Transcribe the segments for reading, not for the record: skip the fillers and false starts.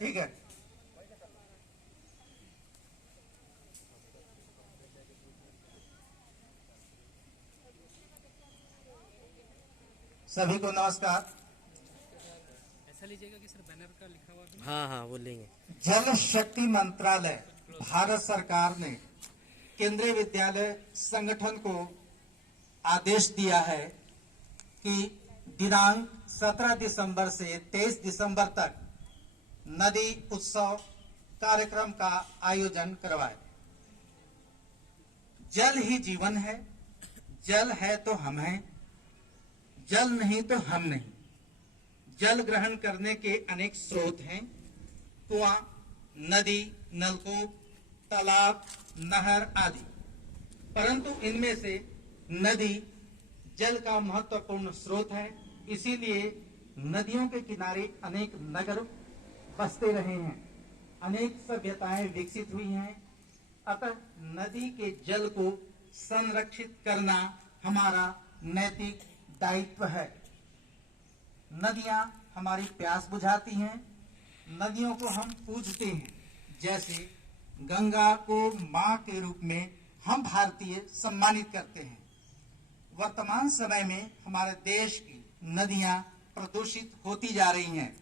ठीक है। सभी को नमस्कार। ऐसा लीजिएगा कि सर बैनर का लिखा हुआ भी। हाँ हाँ बोलेंगे। जल शक्ति मंत्रालय भारत सरकार ने केंद्रीय विद्यालय संगठन को आदेश दिया है कि दिनांक 17 दिसंबर से 23 दिसंबर तक नदी उत्सव कार्यक्रम का आयोजन करवाए। जल ही जीवन है, जल है तो हम हैं, जल नहीं तो हम नहीं। जल ग्रहण करने के अनेक स्रोत हैं, कुआं, नदी, नलकूप, तालाब, नहर आदि। परंतु इनमें से नदी जल का महत्वपूर्ण स्रोत है। इसीलिए नदियों के किनारे अनेक नगर बसते रहे हैं, अनेक सभ्यताएं विकसित हुई हैं। अतः नदी के जल को संरक्षित करना हमारा नैतिक दायित्व है। नदियां हमारी प्यास बुझाती हैं, नदियों को हम पूजते हैं। जैसे गंगा को मां के रूप में हम भारतीय सम्मानित करते हैं। वर्तमान समय में हमारे देश की नदियां प्रदूषित होती जा रही हैं,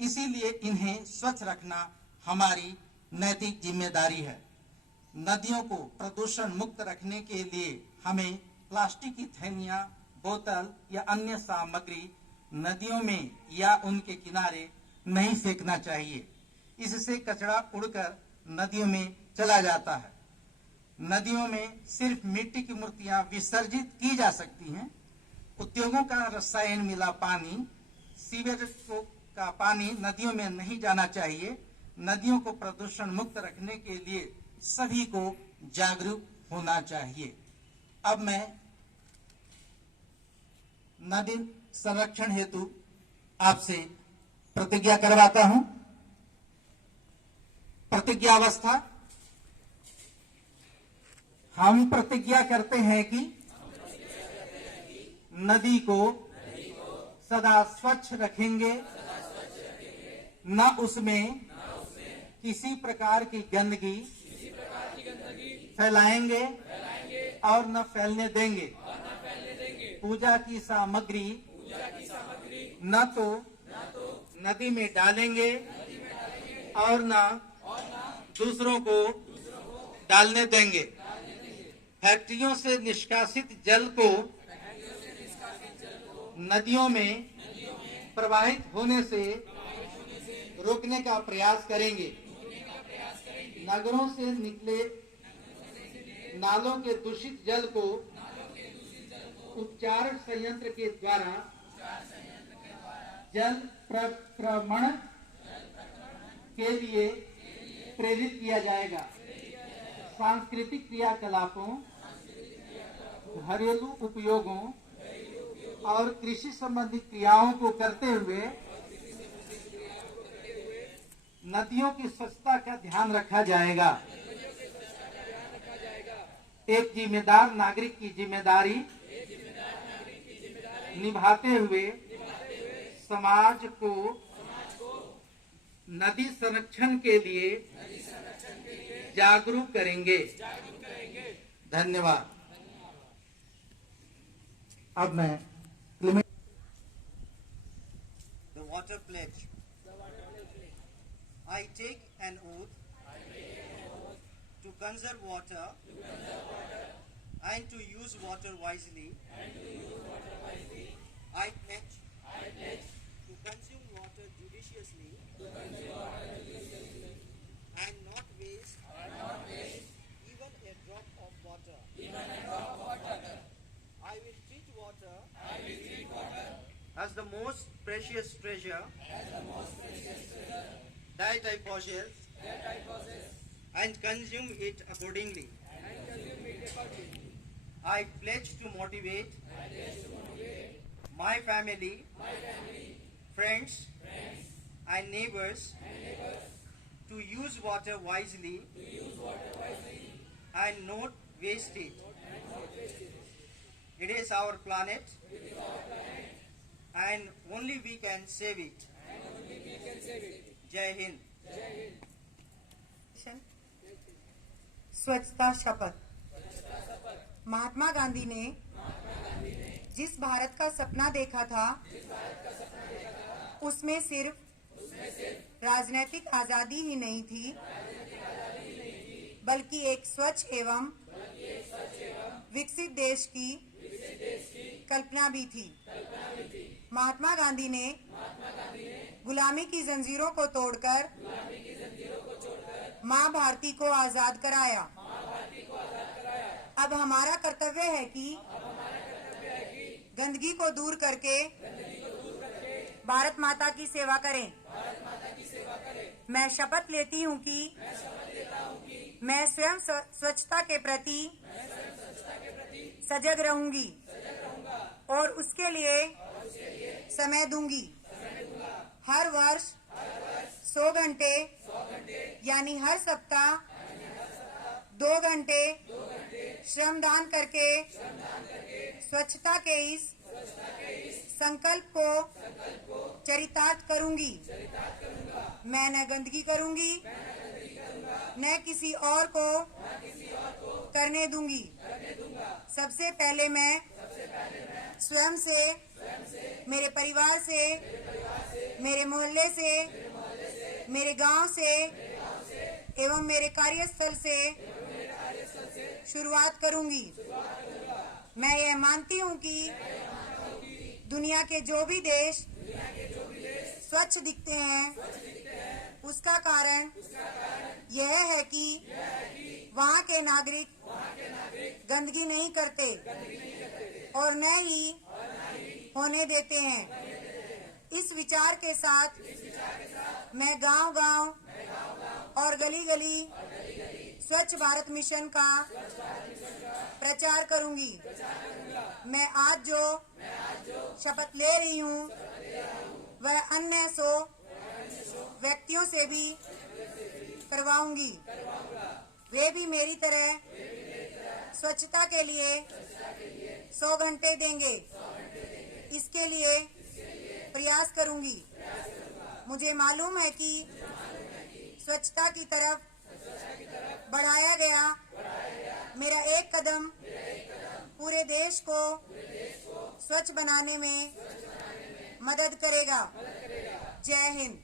इसीलिए इन्हें स्वच्छ रखना हमारी नैतिक जिम्मेदारी है। नदियों को प्रदूषण मुक्त रखने के लिए हमें प्लास्टिक की थैलियां, बोतल या अन्य सामग्री नदियों में या उनके किनारे नहीं फेंकना चाहिए। इससे कचरा उड़कर नदियों में चला जाता है। नदियों में सिर्फ मिट्टी की मूर्तियां विसर्जित की जा सकती हैं। उद्योगों का रसायन मिला पानी, सीवेज का पानी नदियों में नहीं जाना चाहिए। नदियों को प्रदूषण मुक्त रखने के लिए सभी को जागरूक होना चाहिए। अब मैं नदी संरक्षण हेतु आपसे प्रतिज्ञा करवाता हूं। प्रतिज्ञा अवस्था। हम प्रतिज्ञा करते हैं कि नदी को सदा स्वच्छ रखेंगे, न उसमें किसी प्रकार की गंदगी फैलाएंगे और न फैलने देंगे। पूजा की सामग्री न तो नदी में डालेंगे और न दूसरों को डालने देंगे। फैक्ट्रियों से निष्कासित जल को नदियों में प्रवाहित होने से रोकने का प्रयास करेंगे। नगरों से निकले नालों के दूषित जल को उपचार संयंत्र के द्वारा जल प्रक्रमण के लिए प्रेरित किया जाएगा। सांस्कृतिक क्रियाकलापों, घरेलू उपयोगों और कृषि संबंधित क्रियाओं को करते हुए नदियों की स्वच्छता का ध्यान रखा जाएगा। एक जिम्मेदार नागरिक की जिम्मेदारी निभाते हुए समाज को नदी संरक्षण के लिए जागरूक करेंगे। धन्यवाद। अब मैं The water pledge. I take an oath to conserve water and to use water wisely. I pledge to consume water judiciously and not waste even a drop of water. I will treat water as the most precious treasure that I possess and consume it accordingly. I pledge to motivate my family, friends, and neighbors to use water wisely and not waste it. It is our planet and only we can save it. Jai Hind. स्वच्छता शपथ। महात्मा गांधी ने जिस भारत का सपना देखा था उसमें सिर्फ राजनीतिक आजादी ही नहीं थी, बल्कि एक स्वच्छ एवं विकसित देश की कल्पना भी थी। महात्मा गांधी ने गुलामी की जंजीरों को तोड़कर मां भारती को आजाद कराया। अब हमारा कर्तव्य है कि गंदगी को दूर करके भारत माता की सेवा करें। मैं शपथ लेती हूं कि मैं स्वयं स्वच्छता के प्रति सजग रहूंगी और उसके लिए समय दूंगी। हर वर्ष 100 घंटे यानी हर सप्ताह 2 घंटे श्रमदान करके स्वच्छता के इस संकल्प को चरितार्थ करूंगी। मैं न गंदगी करूंगी, न किसी और को करने दूंगी। सबसे पहले मैं स्वयं से, मेरे परिवार से, मेरे मोहल्ले से, मेरे गांव से एवं मेरे कार्यस्थल से शुरुआत करूंगी। मैं यह मानती हूं कि दुनिया के जो भी देश स्वच्छ दिखते हैं उसका कारण यह है कि वहां के नागरिक गंदगी नहीं करते और न ही होने देते हैं। इस विचार के साथ मैं गांव-गांव और गली-गली स्वच्छ भारत मिशन का प्रचार करूंगी। मैं आज जो शपथ ले रही हूं वह अन्य 100 व्यक्तियों से भी करवाऊंगी। वे भी मेरी तरह स्वच्छता के लिए 100 घंटे देंगे। इसके लिए प्रयास करूंगी। मुझे मालूम है कि स्वच्छता की तरफ बढ़ाया गया मेरा एक कदम पूरे देश को स्वच्छ बनाने में मदद करेगा। जय हिंद।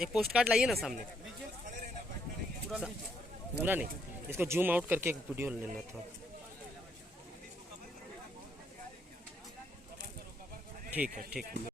एक पोस्ट कार्ड लाइए ना सामने। पूरा नहीं, इसको जूम आउट करके एक वीडियो लेना था। ठीक है, ठीक है।